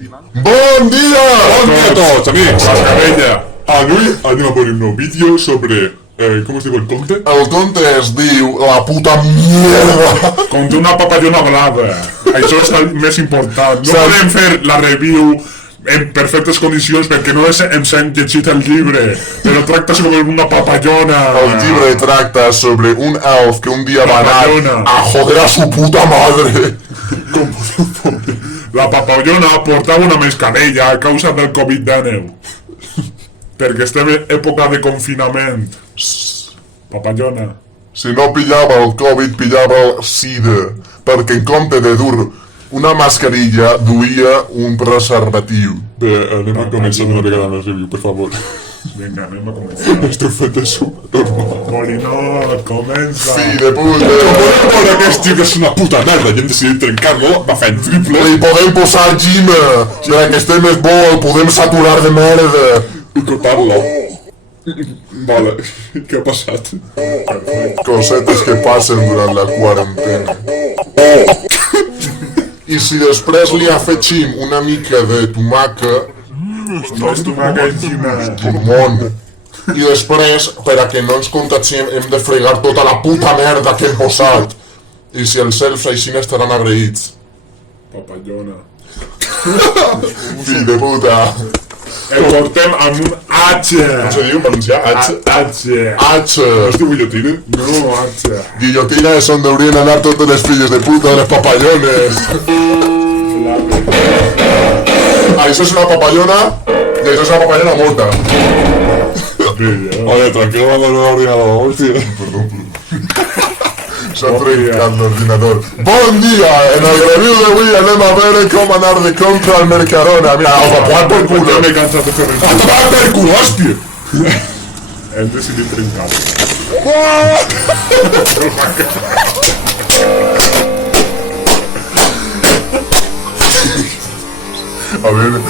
Bon dia! Bon dia a tots, amics! Mascarella! Avui anem a veure un nou vídeo sobre... com es diu el conte? El conte es diu La puta mierda! Conté una papallona blava. Això és el més important. No Saps? podem fer la review en perfectes condicions perquè no ens hem llegit el llibre, però tracta sobre una papallona. El llibre tracta sobre un elf que un dia va Papallona. anar a joder a su puta madre. La papallona portava una mascarella a causa del Covid-19. Perquè estem en època de confinament. Papallona. Si no pillava el Covid, pillava el SIDA, perquè en compte de dur una mascarilla, duia un preservatiu. Bé, anem a començar d'una vegada amb el review, per favor. Vinga, anem a començar. Estic fet de normal. Molinot, comença. Fill de puta. Podem veure aquest tio que és una puta merda i hem decidit trencar-lo, va fent triple Li podem posar Gima, perquè este més bo, el podem saturar de merda. i cortar-lo. Vale, què ha passat? Cosetes que passen durant la quarantena. I si després li afegim una mica de tomaca, Ostres, tu m'ha encima. pulmón, i després, per a que no ens contagiem, hem de fregar tota la puta merda que hem posat. I si els elfs així estaran agraïts. Papallona. Fill de puta. El portem amb un H. Com se diu en valencià? H. H. H. No es diu guillotina? No, H. Guillotina és on deurien anar totes les filles de puta de les papallones. Això és una papallona i això és una papallona morta. Oye, tranquilo, mando el ordinador, hòstia. S'ha trencat l'ordinador. Bon dia! En el review d'avui anem a veure com anar de compra al Mercadona. Mira, a tomar per Ja culo. m'he cansat de fer A res. tomar per cul, hòstia! Hem decidit trencar. A ver,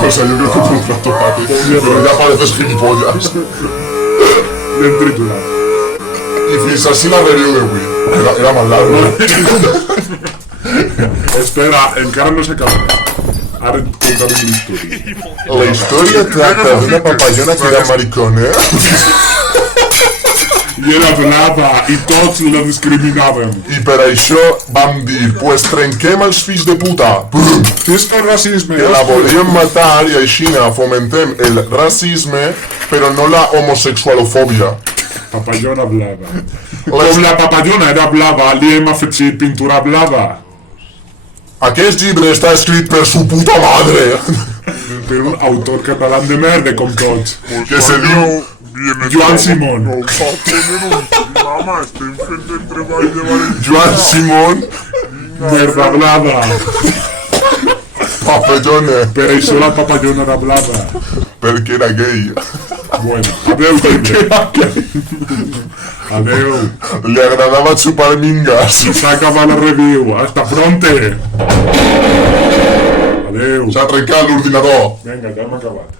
cosa yo creo que fue un plato rápido, pero ya pareces gilipollas. L'hem triturat. I fins així la review d'avui. Era molt largo. Espera, encara no s'ha acabat. Ara et contaré una història. La història tracta d'una papallona que era maricona. I era blava i tots la discriminaven. I per això vam dir, pues trenquem els fills de puta. Brum. És que racisme. Que la volíem matar i així fomentem el racisme, però no la homosexualofòbia. Papallona blava. Com la papallona era blava, li hem afegit pintura blava. Aquest llibre està escrit per su puta madre. Per un autor català de merda, com tots. Que se diu Joan Simón. Mama, estem fent el treball de València. Joan Simón Merda blava. Papallona, Per això la papallona era blava. perquè era gay. Bueno, adeu, llibre. Adeu. Li agradava xupar mingas. S'ha acabat la review. Hasta pronte. Adeu. S'ha trencat l'ordinador. Vinga, ja hem acabat.